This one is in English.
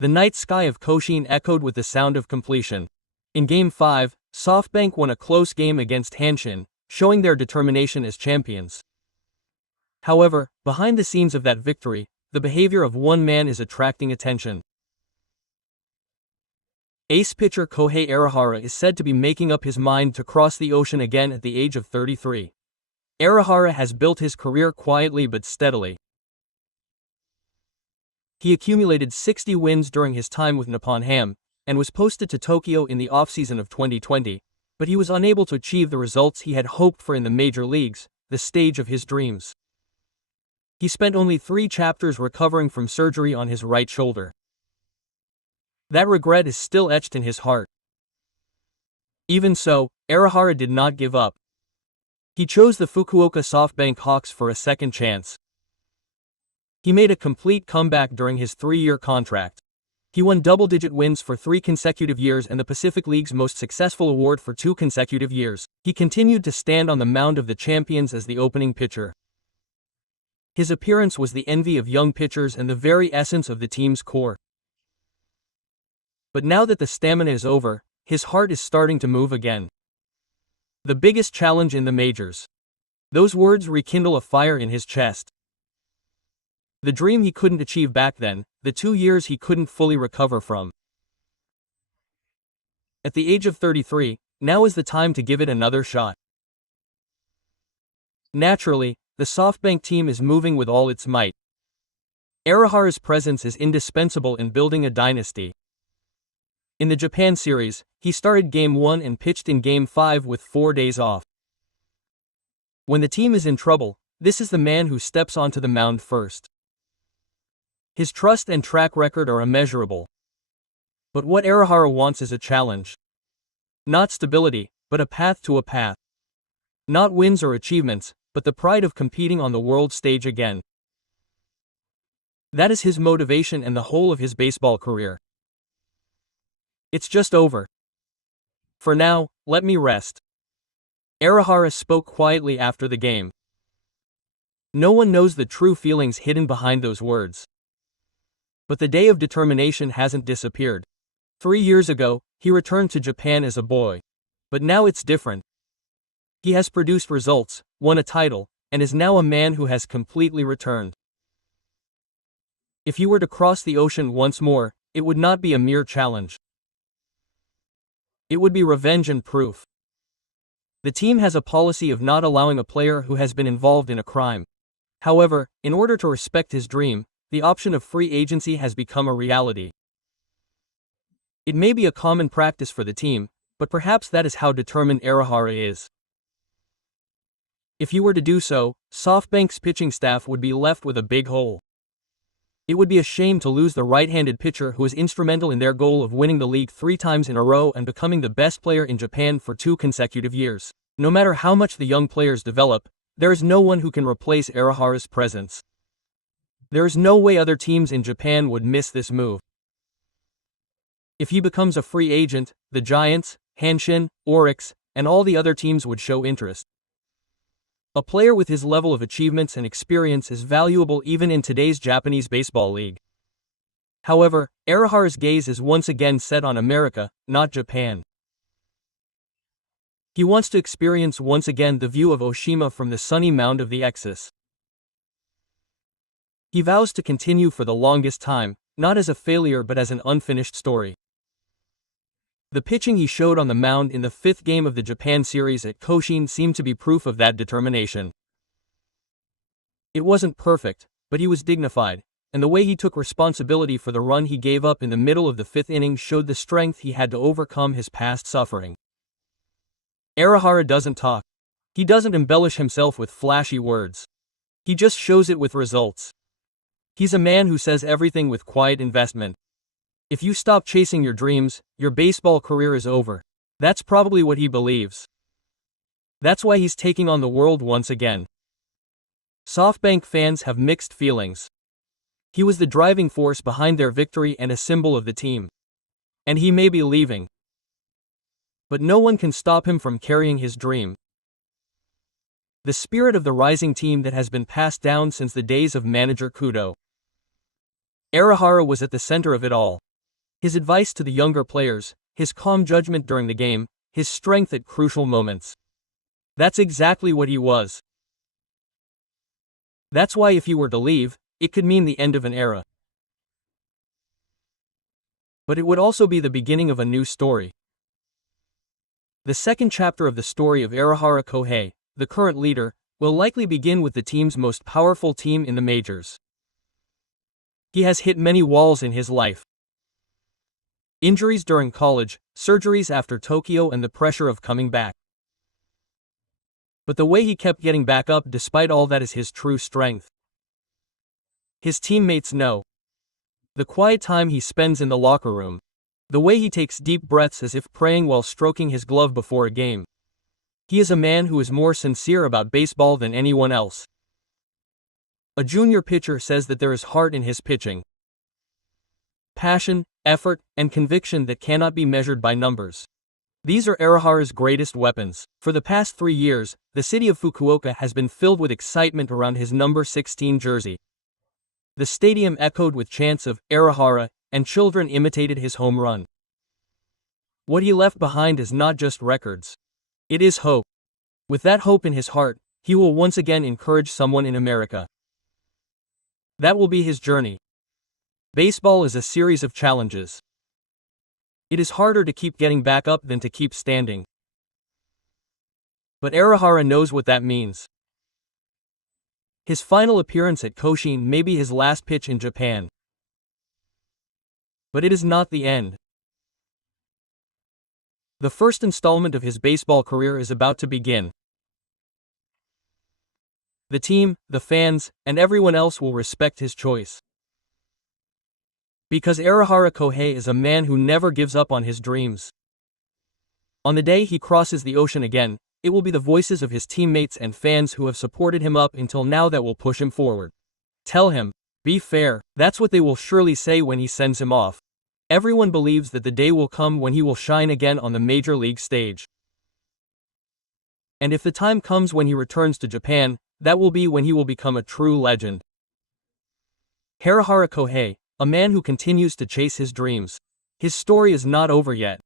The night sky of Cochin echoed with the sound of completion. In Game 5, SoftBank won a close game against Hanshin, showing their determination as champions. However, behind the scenes of that victory, the behavior of one man is attracting attention. Ace pitcher Kohei Arihara is said to be making up his mind to cross the ocean again at the age of 33. Arihara has built his career quietly but steadily. He accumulated 60 wins during his time with Nippon Ham, and was posted to Tokyo in the offseason of 2020, but he was unable to achieve the results he had hoped for in the major leagues, the stage of his dreams. He spent only 3 chapters recovering from surgery on his right shoulder. That regret is still etched in his heart. Even so, Arihara did not give up. He chose the Fukuoka SoftBank Hawks for a second chance. He made a complete comeback during his 3-year contract. He won double-digit wins for 3 consecutive years and the Pacific League's most successful award for 2 consecutive years. He continued to stand on the mound of the champions as the opening pitcher. His appearance was the envy of young pitchers and the very essence of the team's core. But now that the stamina is over, his heart is starting to move again. The biggest challenge in the majors. Those words rekindle a fire in his chest. The dream he couldn't achieve back then, the 2 years he couldn't fully recover from. At the age of 33, now is the time to give it another shot. Naturally, the SoftBank team is moving with all its might. Arihara's presence is indispensable in building a dynasty. In the Japan series, he started Game 1 and pitched in Game 5 with 4 days off. When the team is in trouble, this is the man who steps onto the mound first. His trust and track record are immeasurable. But what Arihara wants is a challenge. Not stability, but a path to a path. Not wins or achievements, but the pride of competing on the world stage again. That is his motivation and the whole of his baseball career. It's just over. For now, let me rest. Arihara spoke quietly after the game. No one knows the true feelings hidden behind those words. But the day of determination hasn't disappeared. 3 years ago, he returned to Japan as a boy. But now it's different. He has produced results, won a title, and is now a man who has completely returned. If he were to cross the ocean once more, it would not be a mere challenge. It would be revenge and proof. The team has a policy of not allowing a player who has been involved in a crime. However, in order to respect his dream, the option of free agency has become a reality. It may be a common practice for the team, but perhaps that is how determined Arihara is. If he were to do so, SoftBank's pitching staff would be left with a big hole. It would be a shame to lose the right-handed pitcher who was instrumental in their goal of winning the league 3 times in a row and becoming the best player in Japan for 2 consecutive years. No matter how much the young players develop, there is no one who can replace Arihara's presence. There is no way other teams in Japan would miss this move. If he becomes a free agent, the Giants, Hanshin, Orix, and all the other teams would show interest. A player with his level of achievements and experience is valuable even in today's Japanese baseball league. However, Arihara's gaze is once again set on America, not Japan. He wants to experience once again the view of Oshima from the sunny mound of the Exis. He vows to continue for the longest time, not as a failure but as an unfinished story. The pitching he showed on the mound in the 5th game of the Japan series at Cochin seemed to be proof of that determination. It wasn't perfect, but he was dignified, and the way he took responsibility for the run he gave up in the middle of the 5th inning showed the strength he had to overcome his past suffering. Arihara doesn't talk. He doesn't embellish himself with flashy words. He just shows it with results. He's a man who says everything with quiet investment. If you stop chasing your dreams, your baseball career is over. That's probably what he believes. That's why he's taking on the world once again. SoftBank fans have mixed feelings. He was the driving force behind their victory and a symbol of the team. And he may be leaving. But no one can stop him from carrying his dream. The spirit of the rising team that has been passed down since the days of manager Kudo. Arihara was at the center of it all. His advice to the younger players, his calm judgment during the game, his strength at crucial moments. That's exactly what he was. That's why if he were to leave, it could mean the end of an era. But it would also be the beginning of a new story. The second chapter of the story of Arihara Kohei, the current leader, will likely begin with the team's most powerful team in the majors. He has hit many walls in his life. Injuries during college, surgeries after Tokyo, and the pressure of coming back. But the way he kept getting back up despite all that is his true strength. His teammates know. The quiet time he spends in the locker room. The way he takes deep breaths as if praying while stroking his glove before a game. He is a man who is more sincere about baseball than anyone else. A junior pitcher says that there is heart in his pitching. Passion, effort, and conviction that cannot be measured by numbers. These are Arihara's greatest weapons. For the past 3 years, the city of Fukuoka has been filled with excitement around his number 16 jersey. The stadium echoed with chants of Arihara, and children imitated his home run. What he left behind is not just records. It is hope. With that hope in his heart, he will once again encourage someone in America. That will be his journey. Baseball is a series of challenges. It is harder to keep getting back up than to keep standing. But Arihara knows what that means. His final appearance at Koshin may be his last pitch in Japan. But it is not the end. The first installment of his baseball career is about to begin. The team, the fans, and everyone else will respect his choice. Because Arihara Kohei is a man who never gives up on his dreams. On the day he crosses the ocean again, it will be the voices of his teammates and fans who have supported him up until now that will push him forward. Tell him, be fair, that's what they will surely say when he sends him off. Everyone believes that the day will come when he will shine again on the major league stage. And if the time comes when he returns to Japan, that will be when he will become a true legend. Arihara Kohei, a man who continues to chase his dreams. His story is not over yet.